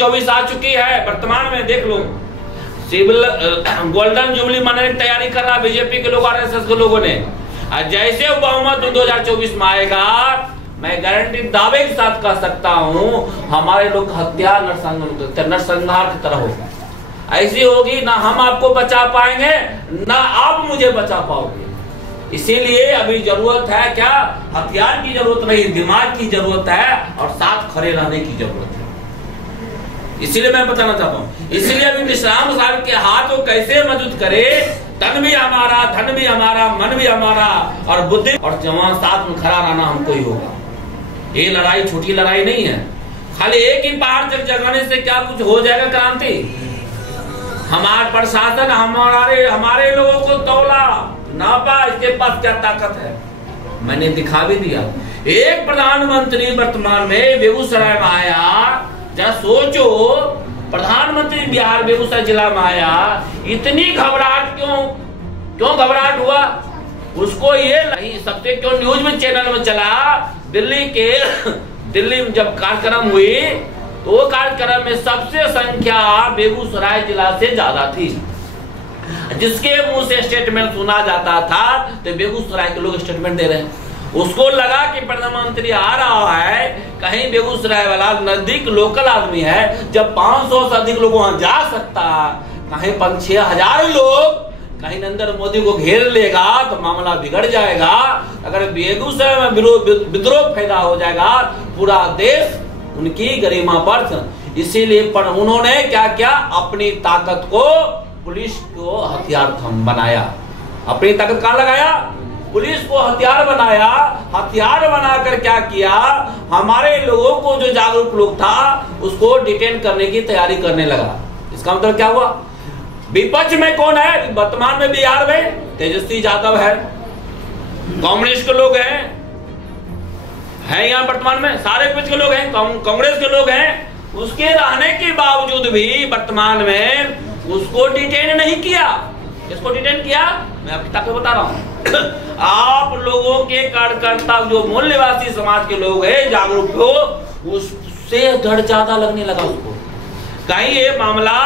24 आ चुकी है। वर्तमान में देख लो, सिविल गोल्डन जुबली मनाने की तैयारी कर रहा बीजेपी के लोग, आरएसएस के लोगों ने। जैसे बहुमत 2024 में आएगा, मैं गारंटी दावे के साथ कह सकता हूं, हमारे लोग हत्या नरसंहार की तरह होगा। ऐसी होगी ना हम आपको बचा पाएंगे ना आप मुझे बचा पाओगे। इसीलिए अभी जरूरत है क्या, हथियार की जरूरत नहीं, दिमाग की जरूरत है और साथ खड़े रहने की जरूरत है। इसीलिए मैं बताना चाहता हूँ, इसलिए अभी विश्राम साहब के हाथ को कैसे मजबूत करे, तन भी हमारा, धन भी हमारा, मन भी हमारा और बुद्धि और जवान साथ में खड़ा रहना हमको ही होगा। ये लड़ाई छोटी लड़ाई नहीं है। खाली एक ही पहाड़ जब जगाने से क्या कुछ हो जाएगा क्रांति? हमारा प्रशासन हमारे लोगों को तौला नापा, इसके पास क्या ताकत है मैंने दिखा भी दिया। एक प्रधानमंत्री वर्तमान में बेगूसराय में आया, जरा सोचो, प्रधानमंत्री बिहार बेगूसराय जिला में आया, इतनी घबराहट क्यों घबराहट हुआ? उसको ये नहीं सबसे क्यों न्यूज में चैनल में चला, दिल्ली में जब कार्यक्रम हुई तो वो कार्यक्रम में सबसे संख्या बेगूसराय जिला से ज्यादा थी। जिसके मुंह से स्टेटमेंट सुना जाता था तो बेगूसराय के लोग स्टेटमेंट दे रहे हैं। उसको लगा कि प्रधानमंत्री आ रहा है, कहीं बेगूसराय वाला नजदीक लोकल आदमी है, जब 500 से अधिक लोग वहां जा सकता, कहीं 5-6 हजार लोग कहीं नरेंद्र मोदी को घेर लेगा तो मामला बिगड़ जाएगा। अगर बेगूसराय में विद्रोह पैदा हो जाएगा, पूरा देश उनकी गरिमा पर। इसीलिए उन्होंने क्या किया, अपनी ताकत को पुलिस को हथियार बनाया। अपनी ताकत कहां लगाया? पुलिस को हथियार बनाया। हथियार बनाकर क्या किया, हमारे लोगों को जो जागरूक लोग था उसको डिटेन करने की तैयारी करने लगा। इसका मतलब क्या हुआ? विपक्ष में कौन है वर्तमान में बिहार में? तेजस्वी यादव है, कांग्रेस के लोग हैं यहाँ वर्तमान में, सारे विपक्ष के लोग हैं, कांग्रेस के लोग हैं। उसके रहने के बावजूद भी वर्तमान में उसको डिटेन नहीं किया। किसको डिटेन किया? मैं आपकी ताकत बता रहा हूँ। आप लोगों के कार्यकर्ता जो मूल्यवासी समाज के लोग हैं, जागरूक हो, उससे डर ज्यादा लगने लगा उसको। कहीं ये मामला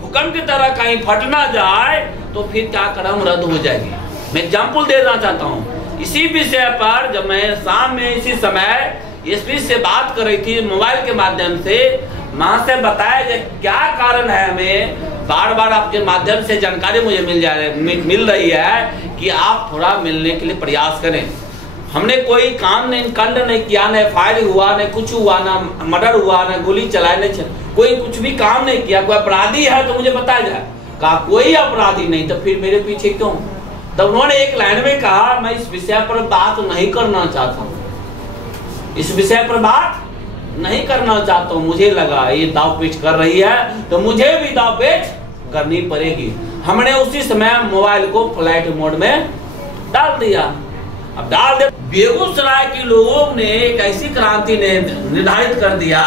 भूकंप की तरह कहीं फट ना जाए तो फिर क्या कदम रद्द हो जाएगी। मैं एग्जाम्पल देना चाहता हूँ इसी विषय पर। जब मैं शाम में इसी समय एसपी से बात कर रही थी मोबाइल के माध्यम से, वहां से बताया जाए क्या कारण है, हमें बार बार आपके माध्यम से जानकारी मुझे मिल रही है कि आप थोड़ा मिलने के लिए प्रयास करें। हमने कोई काम नहीं, कांड नहीं किया, न फायर हुआ, न कुछ हुआ, न मर्डर हुआ, न गोली चलाए, न कोई कुछ भी काम नहीं किया। कोई अपराधी है तो मुझे बताया जाए। कहा कोई अपराधी नहीं, तो फिर मेरे पीछे क्यों? तो उन्होंने एक लाइन में कहा, मैं इस विषय पर बात नहीं करना चाहता हूँ, इस विषय पर बात नहीं करना चाहता हूँ। मुझे लगा ये दाव पेच कर रही है तो मुझे भी दाव पेच करनी पड़ेगी। हमने उसी समय मोबाइल को फ्लाइट मोड में डाल दिया। अब डाल दे, बेगूसराय के लोगों ने एक ऐसी क्रांति ने निर्धारित कर दिया,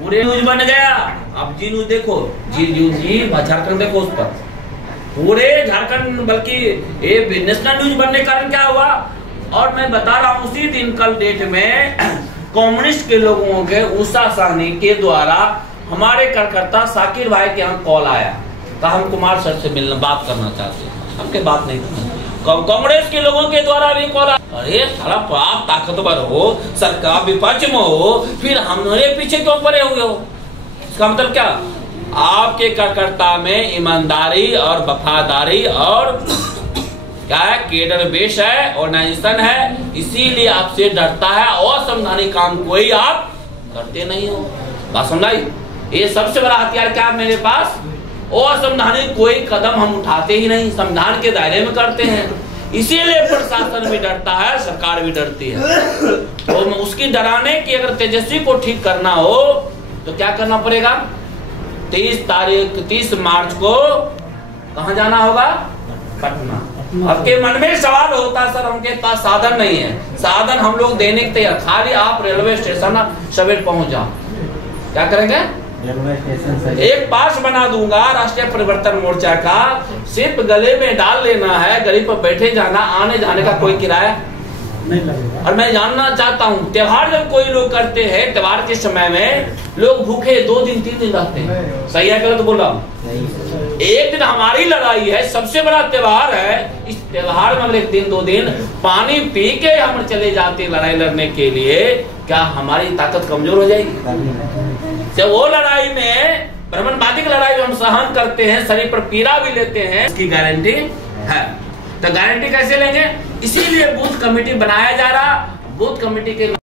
पूरे न्यूज बन गया। अब जी न्यूज देखो, जी झारखंड देखो, उस पर पूरे झारखंड, बल्कि ये नेशनल न्यूज बनने का कारण क्या हुआ। और मैं बता रहा हूँ, उसी दिन कल डेट में कम्युनिस्ट के लोगों के उषा साहनी के द्वारा हमारे कार्यकर्ता साकिर भाई के यहाँ कॉल आया, कहा हम कुमार सर से मिलना बात करना चाहते हैं। हमके बात नहीं करना। कांग्रेस के लोगों के द्वारा भी कॉल आया, अरे साला आप ताकतवर हो, सरकार विपक्ष में हो, फिर हमारे पीछे क्यों पड़े हुए हो? इसका मतलब क्या? आपके कार्यकर्ता में ईमानदारी और वफादारी और क्या है, केडर बेस है, ऑर्गेनाइजेशन है, इसीलिए आपसे डरता है। असंवैधानिक काम कोई आप करते नहीं हो। बात समझाई? ये सबसे बड़ा हथियार क्या है मेरे पास? असंवैधानिक कोई कदम हम उठाते ही नहीं, संविधान के दायरे में करते हैं। इसीलिए प्रशासन भी डरता है, सरकार भी डरती है। तो उसकी डराने की अगर तेजस्वी को ठीक करना हो तो क्या करना पड़ेगा? 30 मार्च को कहाँ जाना होगा? पटना। आपके मन में सवाल होता है, सर उनके पास साधन नहीं है। साधन हम लोग देने के तैयार, खाली आप रेलवे स्टेशन सवेरे पहुंच जाओ। क्या करेंगे? रेलवे स्टेशन से एक पास बना दूंगा राष्ट्रीय परिवर्तन मोर्चा का, सिर्फ गले में डाल लेना है, गली पर बैठे जाना, आने जाने का कोई किराया नहीं लगेगा। और मैं जानना चाहता हूँ, त्योहार जब कोई लोग करते हैं, त्योहार के समय में लोग भूखे 2 दिन 3 दिन रहते हैं, सही है गलत बोल रहा हूँ? एक दिन हमारी लड़ाई है, सबसे बड़ा त्योहार है, इस त्योहार में हम 1 दिन 2 दिन पानी पी के हम चले जाते लड़ाई लड़ने के लिए, क्या हमारी ताकत कमजोर हो जाएगी? जब वो लड़ाई में ब्राह्मणवादी की लड़ाई जो हम सहन करते हैं, शरीर पर पीड़ा भी लेते हैं, इसकी गारंटी है। तो गारंटी कैसे लेंगे? इसीलिए बूथ कमेटी बनाया जा रहा। बूथ कमेटी के